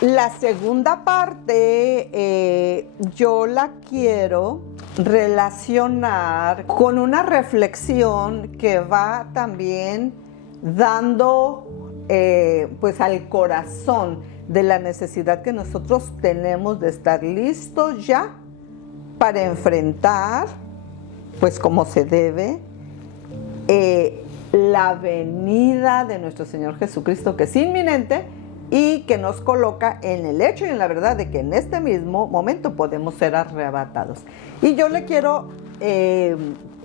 La segunda parte yo la quiero relacionar con una reflexión que va también dando pues al corazón de la necesidad que nosotros tenemos de estar listos ya para enfrentar, pues como se debe, la venida de nuestro Señor Jesucristo, que es inminente y que nos coloca en el hecho y en la verdad de que en este mismo momento podemos ser arrebatados. Y yo le quiero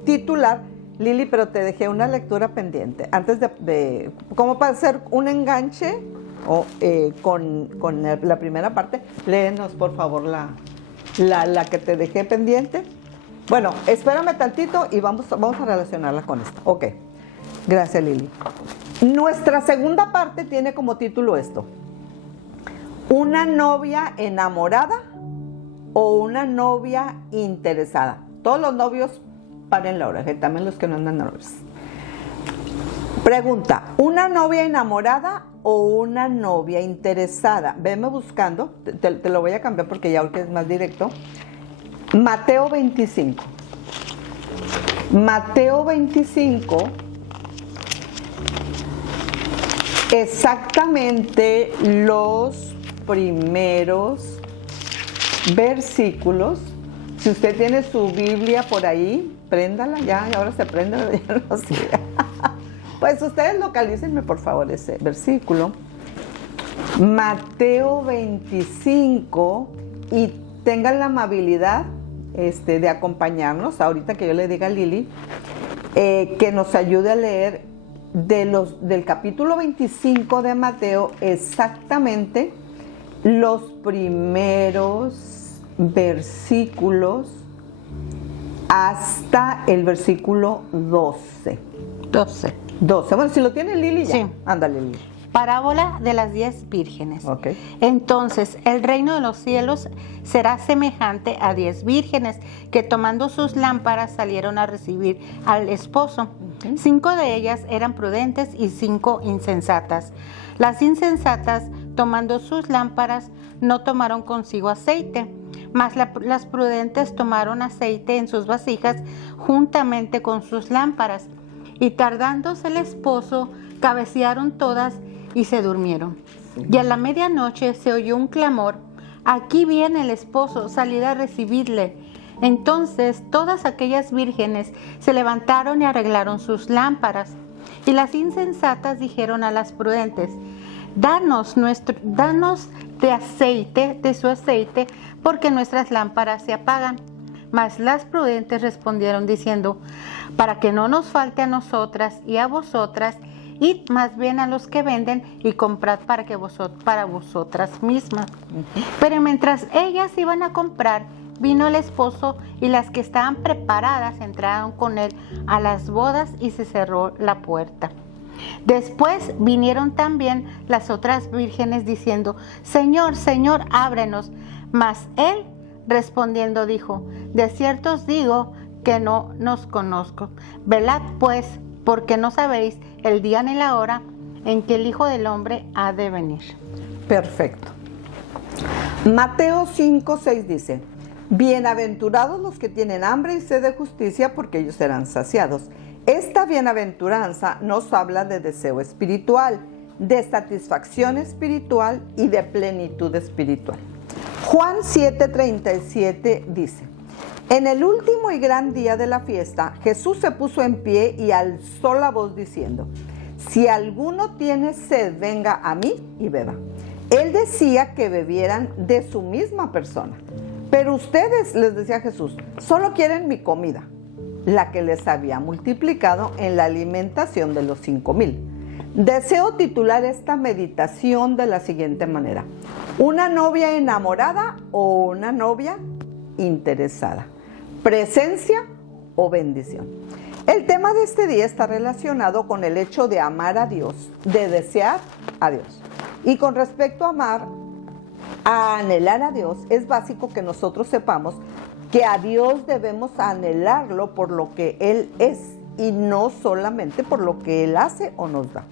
titular, Lili, pero te dejé una lectura pendiente, antes de como para hacer un enganche con la primera parte. Léenos por favor la que te dejé pendiente. Bueno, espérame tantito y vamos a relacionarla con esto. Ok, gracias Lili. Nuestra segunda parte tiene como título esto: ¿una novia enamorada o una novia interesada? Todos los novios paren la oreja, también los que no andan novios. Pregunta: ¿una novia enamorada o una novia interesada? Veme buscando, te lo voy a cambiar porque ya ahorita es más directo. Mateo 25. Mateo 25, exactamente los primeros versículos. Si usted tiene su Biblia por ahí, préndala ya, y ahora se prende, ya no sé. Pues ustedes localícenme por favor ese versículo. Mateo 25, y tengan la amabilidad de acompañarnos, ahorita que yo le diga a Lili, que nos ayude a leer del capítulo 25 de Mateo exactamente los primeros versículos hasta el versículo 12. 12. Bueno, si lo tiene Lili ya. Sí. Ándale, Lili. Parábola de las 10 vírgenes. Okay. Entonces, el reino de los cielos será semejante a 10 vírgenes que tomando sus lámparas salieron a recibir al esposo. 5 de ellas eran prudentes y 5 insensatas. Las insensatas, tomando sus lámparas, no tomaron consigo aceite, mas las prudentes tomaron aceite en sus vasijas juntamente con sus lámparas. Y tardándose el esposo, cabecearon todas y se durmieron. Y a la medianoche se oyó un clamor: aquí viene el esposo, salid a recibirle. Entonces todas aquellas vírgenes se levantaron y arreglaron sus lámparas. Y las insensatas dijeron a las prudentes: danos de aceite, de su aceite, porque nuestras lámparas se apagan. Mas las prudentes respondieron diciendo: para que no nos falte a nosotras y a vosotras, id más bien a los que venden y comprad para vosotras mismas. Pero mientras ellas iban a comprar, vino el esposo, y las que estaban preparadas entraron con él a las bodas y se cerró la puerta. Después vinieron también las otras vírgenes diciendo: Señor, Señor, ábrenos. Mas él respondiendo dijo: de cierto os digo que no nos conozco. Velad pues, porque no sabéis el día ni la hora en que el Hijo del Hombre ha de venir. Perfecto. Mateo 5:6 dice: bienaventurados los que tienen hambre y sed de justicia, porque ellos serán saciados. Esta bienaventuranza nos habla de deseo espiritual, de satisfacción espiritual y de plenitud espiritual. Juan 7:37 dice: en el último y gran día de la fiesta, Jesús se puso en pie y alzó la voz diciendo: si alguno tiene sed, venga a mí y beba. Él decía que bebieran de su misma persona. Pero ustedes, les decía Jesús, solo quieren mi comida, la que les había multiplicado en la alimentación de los 5,000. Deseo titular esta meditación de la siguiente manera: ¿una novia enamorada o una novia interesada? ¿Presencia o bendición? El tema de este día está relacionado con el hecho de amar a Dios, de desear a Dios. Y con respecto a amar, a anhelar a Dios, es básico que nosotros sepamos que a Dios debemos anhelarlo por lo que Él es y no solamente por lo que Él hace o nos da.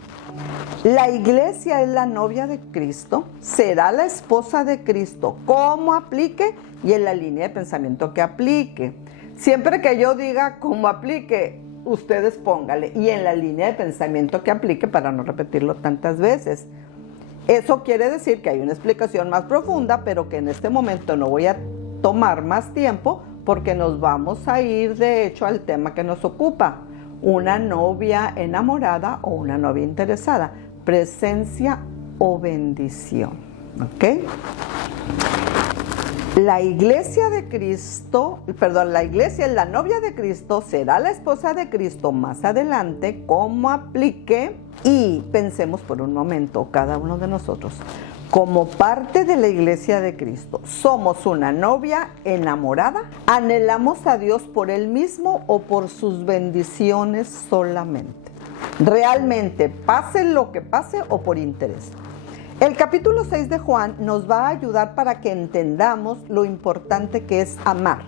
La iglesia es la novia de Cristo, será la esposa de Cristo, como aplique y en la línea de pensamiento que aplique. Siempre que yo diga cómo aplique, ustedes póngale y en la línea de pensamiento que aplique para no repetirlo tantas veces. Eso quiere decir que hay una explicación más profunda, pero que en este momento no voy a tomar más tiempo porque nos vamos a ir de hecho al tema que nos ocupa. Una novia enamorada o una novia interesada. Presencia o bendición. ¿Ok? La iglesia de Cristo, la iglesia es la novia de Cristo, será la esposa de Cristo más adelante, como aplique. Y pensemos por un momento, cada uno de nosotros, como parte de la iglesia de Cristo, somos una novia enamorada, anhelamos a Dios por Él mismo o por sus bendiciones solamente. Realmente, pase lo que pase o por interés. El capítulo 6 de Juan nos va a ayudar para que entendamos lo importante que es amar,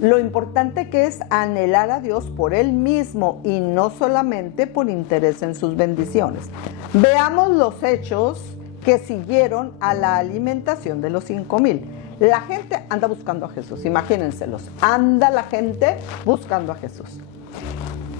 lo importante que es anhelar a Dios por Él mismo y no solamente por interés en sus bendiciones. Veamos los hechos que siguieron a la alimentación de los 5,000. La gente anda buscando a Jesús, imagínenselos, anda la gente buscando a Jesús.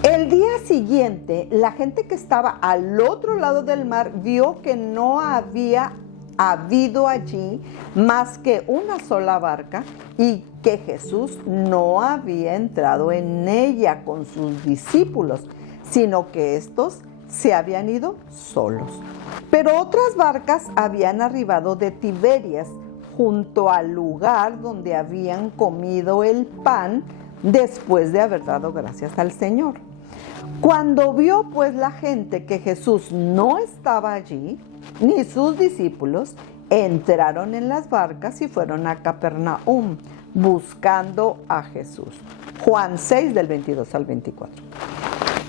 El día siguiente, la gente que estaba al otro lado del mar vio que no había habido allí más que una sola barca y que Jesús no había entrado en ella con sus discípulos, sino que estos se habían ido solos. Pero otras barcas habían arribado de Tiberias, junto al lugar donde habían comido el pan después de haber dado gracias al Señor. Cuando vio pues la gente que Jesús no estaba allí, ni sus discípulos, entraron en las barcas y fueron a Capernaum buscando a Jesús. Juan 6 del 22 al 24.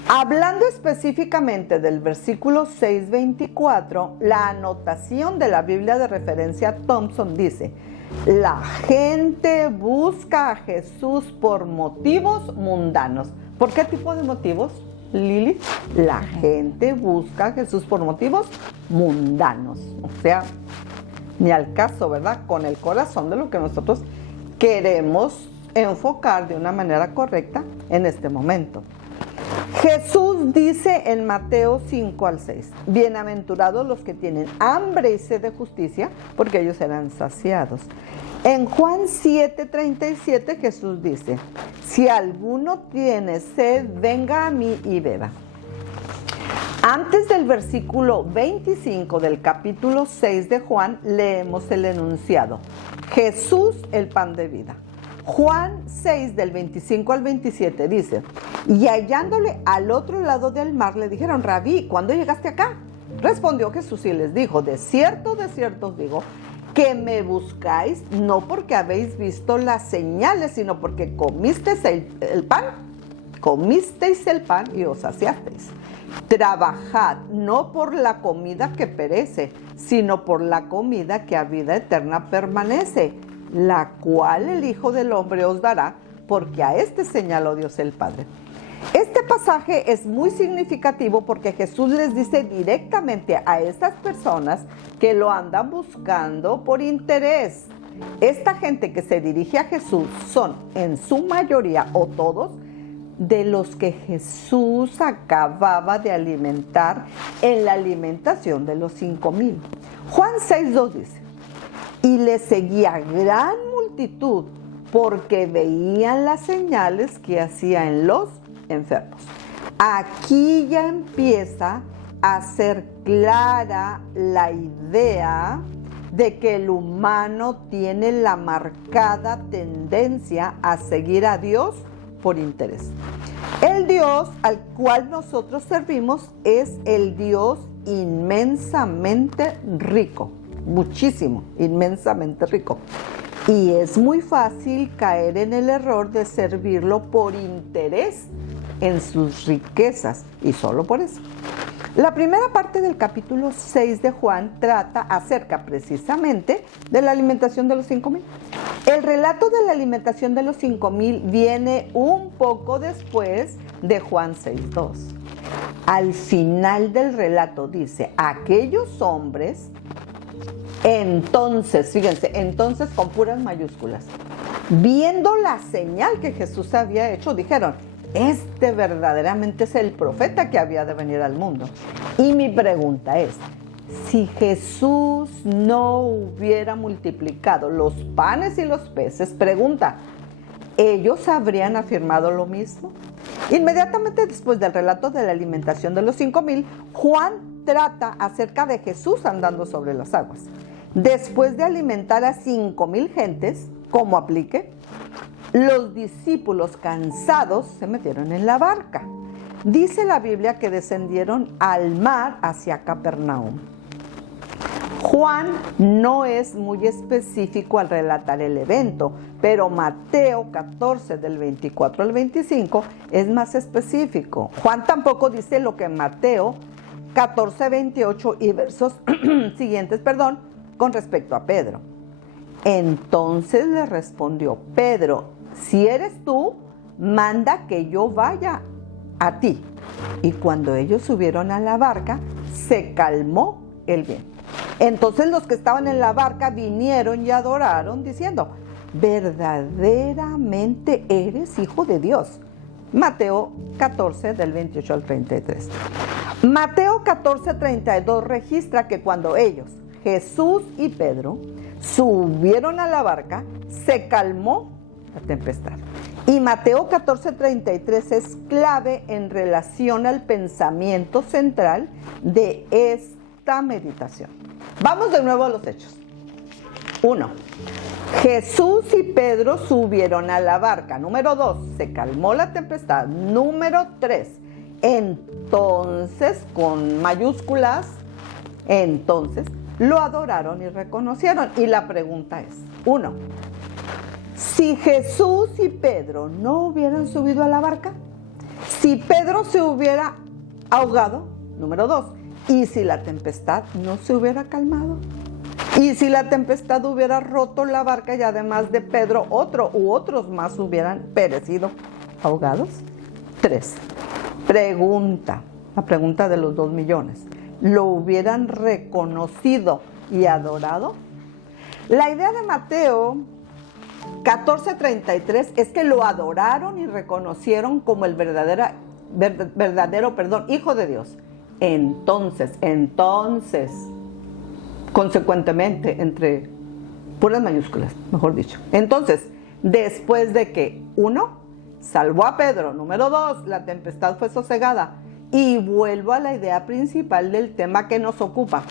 Hablando específicamente del versículo 6-24, la anotación de la Biblia de referencia Thompson dice: la gente busca a Jesús por motivos mundanos. ¿Por qué tipo de motivos, Lili? La gente busca a Jesús por motivos mundanos. O sea, ni al caso, ¿verdad? Con el corazón de lo que nosotros queremos enfocar de una manera correcta en este momento. Jesús dice en Mateo 5 al 6, bienaventurados los que tienen hambre y sed de justicia, porque ellos serán saciados. En Juan 7:37 Jesús dice, si alguno tiene sed, venga a mí y beba. Antes del versículo 25 del capítulo 6 de Juan, leemos el enunciado, Jesús el pan de vida. Juan 6 del 25 al 27 dice, y hallándole al otro lado del mar le dijeron, Rabí, ¿cuándo llegaste acá? Respondió Jesús y les dijo, de cierto os digo, que me buscáis no porque habéis visto las señales, sino porque comisteis el pan y os saciasteis. Trabajad no por la comida que perece, sino por la comida que a vida eterna permanece, la cual el Hijo del Hombre os dará, porque a este señaló Dios el Padre. Este pasaje es muy significativo porque Jesús les dice directamente a estas personas que lo andan buscando por interés. Esta gente que se dirige a Jesús son en su mayoría o todos de los que Jesús acababa de alimentar en la alimentación de los 5,000. Juan 6:2 dice, y le seguía gran multitud porque veían las señales que hacía en los enfermos. Aquí ya empieza a ser clara la idea de que el humano tiene la marcada tendencia a seguir a Dios por interés. El Dios al cual nosotros servimos es el Dios inmensamente rico, muchísimo, inmensamente rico. Y es muy fácil caer en el error de servirlo por interés en sus riquezas y solo por eso. La primera parte del capítulo 6 de Juan trata acerca precisamente de la alimentación de los 5,000. El relato de la alimentación de los 5,000 viene un poco después de Juan 6:2. al final del relato dice, aquellos hombres, entonces, fíjense, entonces con puras mayúsculas, viendo la señal que Jesús había hecho, dijeron, este verdaderamente es el profeta que había de venir al mundo. Y mi pregunta es, si Jesús no hubiera multiplicado los panes y los peces, pregunta, ¿ellos habrían afirmado lo mismo? Inmediatamente después del relato de la alimentación de los 5,000, Juan trata acerca de Jesús andando sobre las aguas. Después de alimentar a 5,000 gentes, como aplique, los discípulos cansados se metieron en la barca. Dice la Biblia que descendieron al mar hacia Capernaum. Juan no es muy específico al relatar el evento, pero Mateo 14 del 24 al 25 es más específico. Juan tampoco dice lo que Mateo 14, 28 y versos siguientes, con respecto a Pedro. Entonces le respondió Pedro, si eres tú, manda que yo vaya a ti. Y cuando ellos subieron a la barca, se calmó el viento. Entonces los que estaban en la barca vinieron y adoraron, diciendo, verdaderamente eres hijo de Dios. Mateo 14, del 28 al 33. Mateo 14, 32 registra que cuando ellos, Jesús y Pedro, subieron a la barca, se calmó la tempestad. Y Mateo 14, 33 es clave en relación al pensamiento central de esta meditación. Vamos de nuevo a los hechos. 1. Jesús y Pedro subieron a la barca. Número 2. Se calmó la tempestad. Número 3. Entonces, con mayúsculas, entonces, lo adoraron y reconocieron. Y la pregunta es, 1. Si Jesús y Pedro no hubieran subido a la barca, si Pedro se hubiera ahogado, número 2, y si la tempestad no se hubiera calmado, y si la tempestad hubiera roto la barca y además de Pedro otro u otros más hubieran perecido ahogados. 3. Pregunta, la pregunta de los 2 millones. ¿Lo hubieran reconocido y adorado? La idea de Mateo 14:33 es que lo adoraron y reconocieron como el verdadero, Hijo de Dios. Entonces, consecuentemente, entre puras mayúsculas, mejor dicho. Entonces, después de que, 1, salvó a Pedro, número 2, la tempestad fue sosegada, y vuelvo a la idea principal del tema que nos ocupa.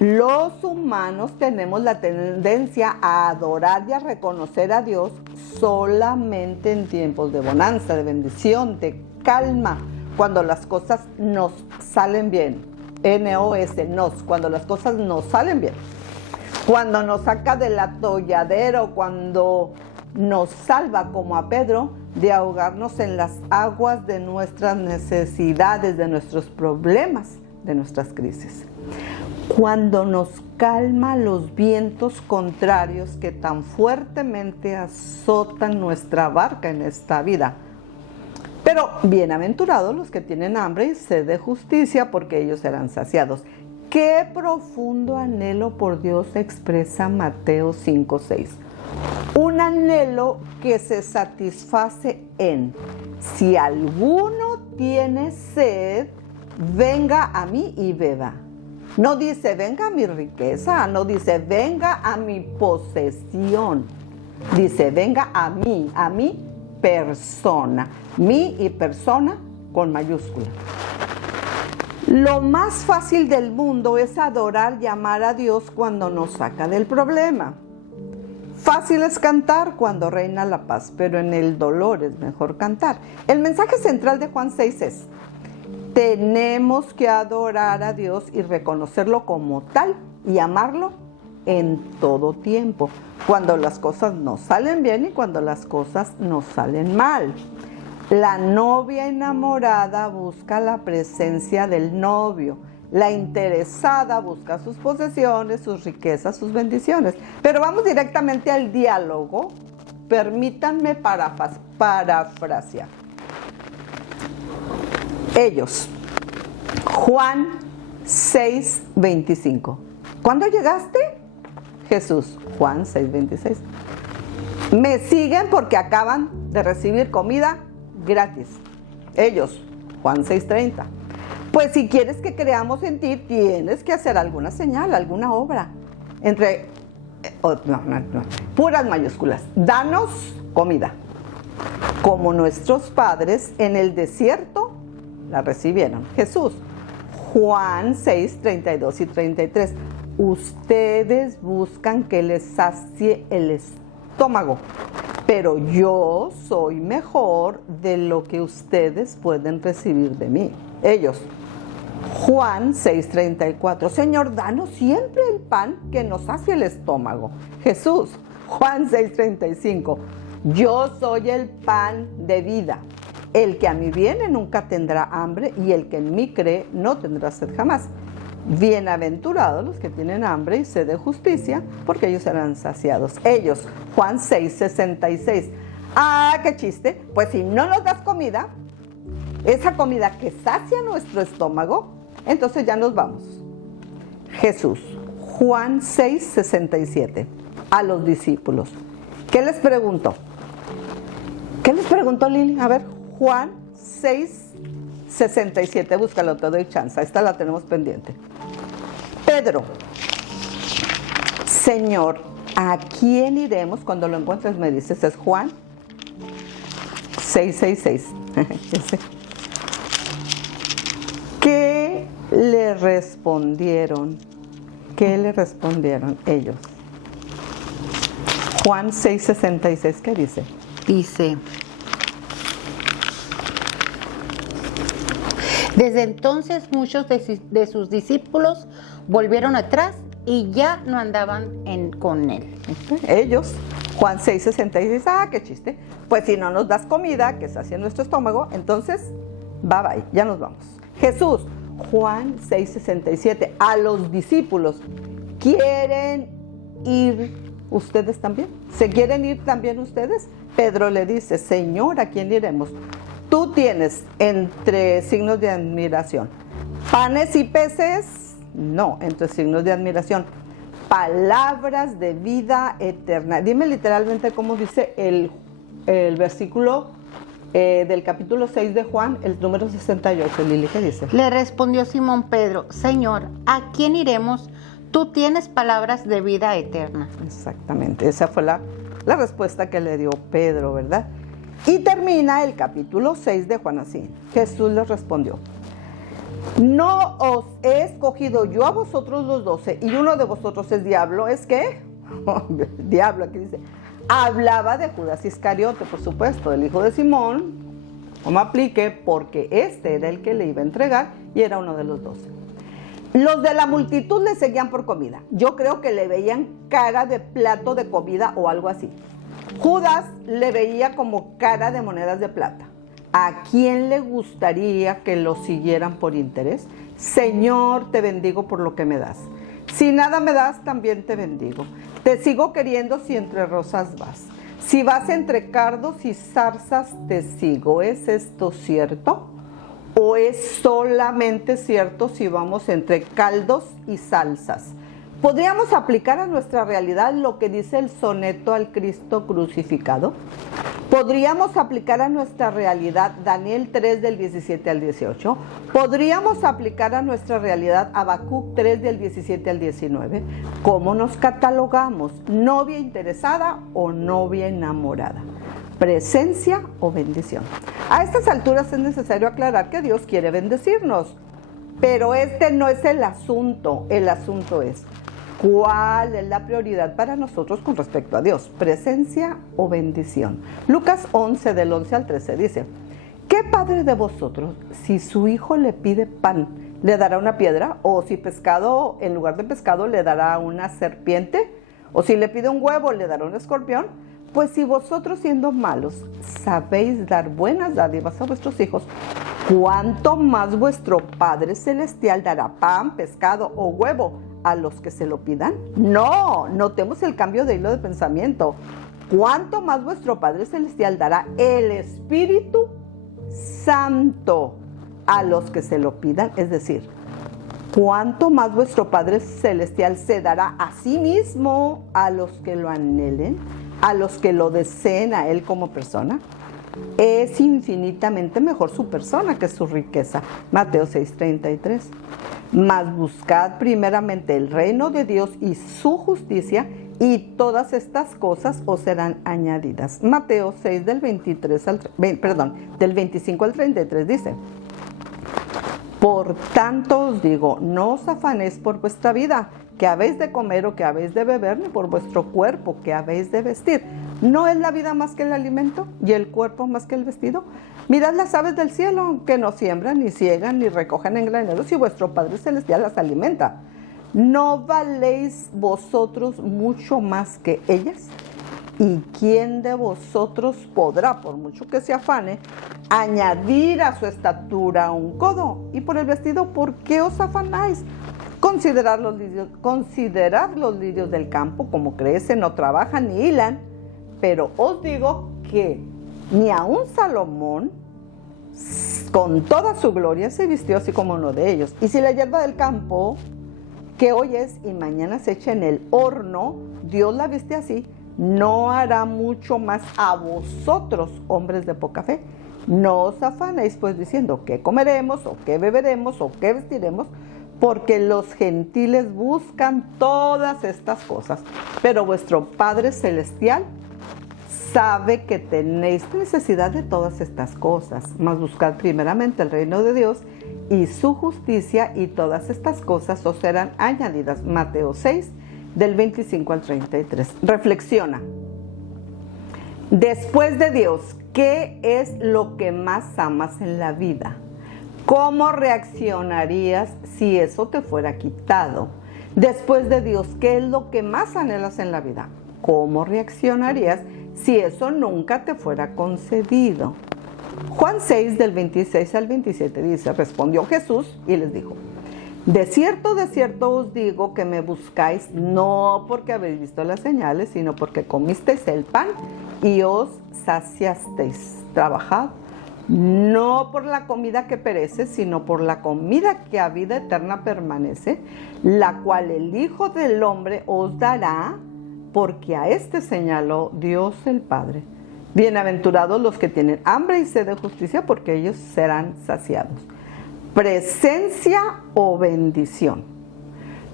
Los humanos tenemos la tendencia a adorar y a reconocer a Dios solamente en tiempos de bonanza, de bendición, de calma, cuando las cosas nos salen bien. Cuando las cosas nos salen bien. Cuando nos saca del atolladero, cuando nos salva, como a Pedro, de ahogarnos en las aguas de nuestras necesidades, de nuestros problemas, de nuestras crisis. Cuando nos calma los vientos contrarios que tan fuertemente azotan nuestra barca en esta vida. Pero bienaventurados los que tienen hambre y sed de justicia, porque ellos serán saciados. Qué profundo anhelo por Dios expresa Mateo 5:6. Un anhelo que se satisface en: si alguno tiene sed, venga a mí y beba. No dice venga a mi riqueza, no dice venga a mi posesión. Dice venga a mi persona. Mi y persona con mayúscula. Lo más fácil del mundo es adorar y amar a Dios cuando nos saca del problema. Fácil es cantar cuando reina la paz, pero en el dolor es mejor cantar. El mensaje central de Juan 6 es: tenemos que adorar a Dios y reconocerlo como tal y amarlo en todo tiempo, cuando las cosas nos salen bien y cuando las cosas nos salen mal. La novia enamorada busca la presencia del novio. La interesada busca sus posesiones, sus riquezas, sus bendiciones. Pero vamos directamente al diálogo. Permítanme parafrasear. Ellos, Juan 6:25. ¿Cuándo llegaste? Jesús, Juan 6:26. Me siguen porque acaban de recibir comida gratis. Ellos, Juan 6:30. Pues si quieres que creamos en ti, tienes que hacer alguna señal, alguna obra. Puras mayúsculas. Danos comida. Como nuestros padres en el desierto la recibieron. Jesús, Juan 6:32 y 33. Ustedes buscan que les sacie el estómago, pero yo soy mejor de lo que ustedes pueden recibir de mí. Ellos, Juan 6:34. Señor, danos siempre el pan que nos sacie el estómago. Jesús, Juan 6:35. Yo soy el pan de vida. El que a mí viene nunca tendrá hambre y el que en mí cree no tendrá sed jamás. Bienaventurados los que tienen hambre y sed de justicia, porque ellos serán saciados. Ellos, Juan 6:66. Ah, qué chiste. Pues si no nos das comida, esa comida que sacia nuestro estómago, entonces ya nos vamos. Jesús, Juan 6:67. A los discípulos. ¿Qué les preguntó? ¿Qué les preguntó Lili? A ver, Juan 6:67. Búscalo, te doy chance. Esta la tenemos pendiente. Pedro, Señor, ¿a quién iremos? Cuando lo encuentres me dices, es Juan 6:66. ¿Qué le respondieron? ¿Qué le respondieron ellos? Juan 6:66, ¿qué dice? Dice: desde entonces muchos de sus discípulos volvieron atrás y ya no andaban con él. Ellos, Juan 6:66, ah, qué chiste. Pues si no nos das comida que sacie nuestro estómago, entonces, bye bye, ya nos vamos. Jesús, Juan 6:67, a los discípulos, ¿quieren ir ustedes también? ¿Se quieren ir también ustedes? Pedro le dice, Señor, ¿a quién iremos? Tú tienes, entre signos de admiración, panes y peces. No, entre signos de admiración, palabras de vida eterna. Dime literalmente cómo dice el versículo del capítulo 6 de Juan, el número 68. Lili, ¿qué dice? Le respondió Simón Pedro, Señor, ¿a quién iremos? Tú tienes palabras de vida eterna. Exactamente, esa fue la respuesta que le dio Pedro, ¿verdad? Y termina el capítulo 6 de Juan así. Jesús les respondió, no os he escogido yo a vosotros los 12 y uno de vosotros es diablo. ¿Es qué? Diablo, aquí dice. Hablaba de Judas Iscariote, por supuesto, del hijo de Simón. Como aplique, porque este era el que le iba a entregar y era uno de los 12. Los de la multitud le seguían por comida. Yo creo que le veían cara de plato de comida o algo así. Judas le veía como cara de monedas de plata. ¿A quién le gustaría que lo siguieran por interés? Señor, te bendigo por lo que me das. Si nada me das, también te bendigo. Te sigo queriendo si entre rosas vas. Si vas entre cardos y zarzas, te sigo. ¿Es esto cierto? ¿O es solamente cierto si vamos entre caldos y salsas? ¿Podríamos aplicar a nuestra realidad lo que dice el soneto al Cristo crucificado? ¿Podríamos aplicar a nuestra realidad Daniel 3 del 17 al 18? ¿Podríamos aplicar a nuestra realidad Habacuc 3 del 17 al 19? ¿Cómo nos catalogamos? ¿Novia interesada o novia enamorada? ¿Presencia o bendición? A estas alturas es necesario aclarar que Dios quiere bendecirnos, pero este no es el asunto. El asunto es, ¿cuál es la prioridad para nosotros con respecto a Dios? ¿Presencia o bendición? Lucas 11 del 11 al 13 dice, ¿qué padre de vosotros, si su hijo le pide pan, le dará una piedra? ¿O si pescado, en lugar de pescado, le dará una serpiente? ¿O si le pide un huevo, le dará un escorpión? Pues si vosotros, siendo malos, sabéis dar buenas dádivas a vuestros hijos, ¿cuánto más vuestro Padre Celestial dará pan, pescado o huevo a los que se lo pidan? No, notemos el cambio de hilo de pensamiento. ¿Cuánto más vuestro Padre Celestial dará el Espíritu Santo a los que se lo pidan, es decir, cuánto más vuestro Padre Celestial se dará a sí mismo a los que lo anhelen, a los que lo deseen a Él como persona. Es infinitamente mejor su persona que su riqueza. Mateo 6:33. Mas buscad primeramente el reino de Dios y su justicia, y todas estas cosas os serán añadidas. Mateo 6 del 25 al 33 dice: Por tanto os digo, no os afanéis por vuestra vida, que habéis de comer o que habéis de beber, ni por vuestro cuerpo, que habéis de vestir. ¿No es la vida más que el alimento y el cuerpo más que el vestido? Mirad las aves del cielo, que no siembran, ni ciegan, ni recogen en graneros, y vuestro Padre Celestial las alimenta. ¿No valéis vosotros mucho más que ellas? ¿Y quién de vosotros podrá, por mucho que se afane, añadir a su estatura un codo? Y por el vestido, ¿por qué os afanáis? Considerad los lirios del campo, como crecen, no trabajan ni hilan. Pero os digo que ni aun Salomón, con toda su gloria, se vistió así como uno de ellos. Y si la hierba del campo, que hoy es y mañana se echa en el horno, Dios la viste así, ¿no hará mucho más a vosotros, hombres de poca fe? No os afanéis pues diciendo qué comeremos, o qué beberemos, o qué vestiremos, porque los gentiles buscan todas estas cosas, pero vuestro Padre Celestial sabe que tenéis necesidad de todas estas cosas. Mas buscad primeramente el reino de Dios y su justicia, y todas estas cosas os serán añadidas. Mateo 6, del 25 al 33. Reflexiona. Después de Dios, ¿qué es lo que más amas en la vida? ¿Cómo reaccionarías si eso te fuera quitado? Después de Dios, ¿qué es lo que más anhelas en la vida? ¿Cómo reaccionarías si eso nunca te fuera concedido? Juan 6, del 26 al 27 dice: respondió Jesús y les dijo: de cierto os digo que me buscáis no porque habéis visto las señales, sino porque comisteis el pan y os saciasteis. Trabajad no por la comida que perece, sino por la comida que a vida eterna permanece, la cual el Hijo del Hombre os dará, porque a este señaló Dios el Padre. Bienaventurados los que tienen hambre y sed de justicia, porque ellos serán saciados. Presencia o bendición.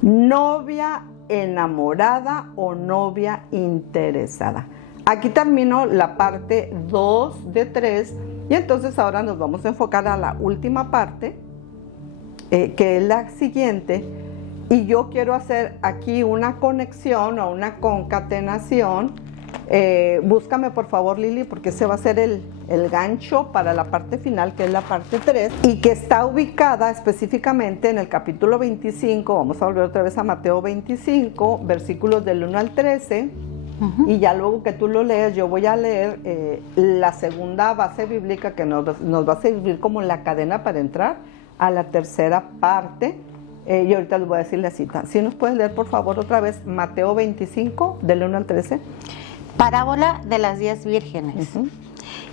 Novia enamorada o novia interesada. Aquí terminó la parte 2 de 3, y entonces ahora nos vamos a enfocar a la última parte, que es la siguiente. Y yo quiero hacer aquí una conexión o una concatenación. Búscame por favor, Lili, porque ese va a ser el gancho para la parte final, que es la parte 3, y que está ubicada específicamente en el capítulo 25. Vamos a volver otra vez a Mateo 25, versículos del 1 al 13. Y ya luego que tú lo leas, yo voy a leer la segunda base bíblica que nos va a servir como la cadena para entrar a la tercera parte. Y ahorita les voy a decir la cita. ¿Sí nos puedes leer por favor otra vez Mateo 25, del 1 al 13? Parábola de las 10 vírgenes.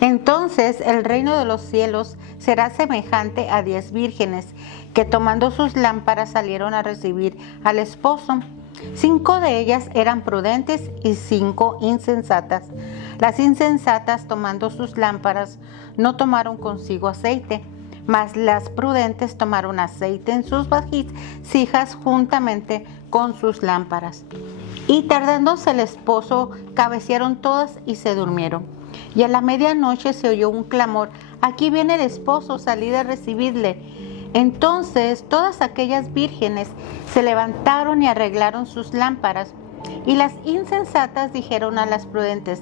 Entonces el reino de los cielos será semejante a 10 vírgenes que tomando sus lámparas salieron a recibir al esposo. 5 de ellas eran prudentes y 5 insensatas. Las insensatas, tomando sus lámparas, no tomaron consigo aceite, mas las prudentes tomaron aceite en sus vasijas juntamente con sus lámparas. Y tardándose el esposo, cabecearon todas y se durmieron. Y a la medianoche se oyó un clamor: aquí viene el esposo, salid a recibirle. Entonces todas aquellas vírgenes se levantaron y arreglaron sus lámparas. Y las insensatas dijeron a las prudentes: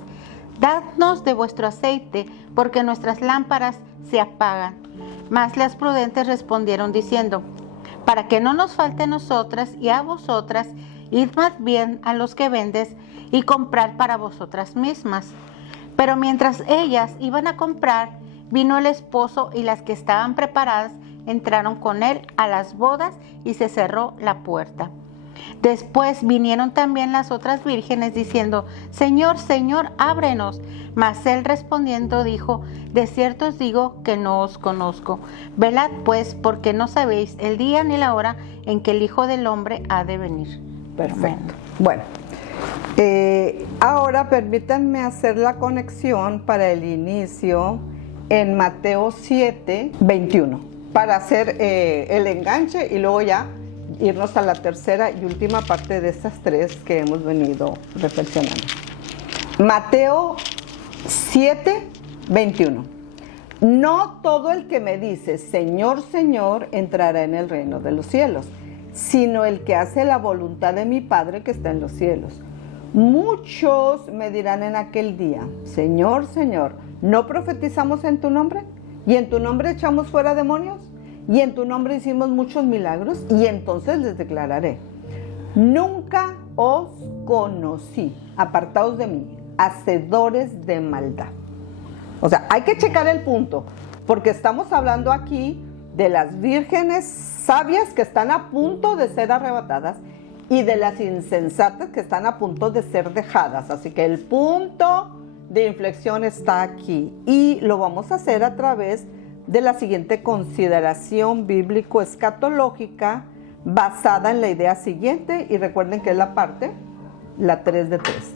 dadnos de vuestro aceite, porque nuestras lámparas se apagan. Mas las prudentes respondieron diciendo: para que no nos falte a nosotras y a vosotras, id más bien a los que vendes y comprad para vosotras mismas. Pero mientras ellas iban a comprar, vino el esposo, y las que estaban preparadas entraron con él a las bodas, y se cerró la puerta. Después vinieron también las otras vírgenes diciendo, Señor, Señor, ábrenos. Mas él respondiendo dijo, de cierto os digo que no os conozco. Velad pues, porque no sabéis el día ni la hora en que el Hijo del Hombre ha de venir. Perfecto. Bueno, ahora permítanme hacer la conexión para el inicio en Mateo 7, 21, para hacer el enganche y luego ya irnos a la tercera y última parte de estas tres que hemos venido reflexionando. Mateo 7, 21. No todo el que me dice, Señor, Señor, entrará en el reino de los cielos, sino el que hace la voluntad de mi Padre que está en los cielos. Muchos me dirán en aquel día, Señor, Señor, ¿no profetizamos en tu nombre? ¿Y en tu nombre echamos fuera demonios? ¿Y en tu nombre hicimos muchos milagros? Y entonces les declararé, nunca os conocí, apartaos de mí, hacedores de maldad. O sea, hay que checar el punto, porque estamos hablando aquí de las vírgenes sabias que están a punto de ser arrebatadas y de las insensatas que están a punto de ser dejadas. Así que el punto de inflexión está aquí y lo vamos a hacer a través de la siguiente consideración bíblico-escatológica basada en la idea siguiente, y recuerden que es la 3 de 3.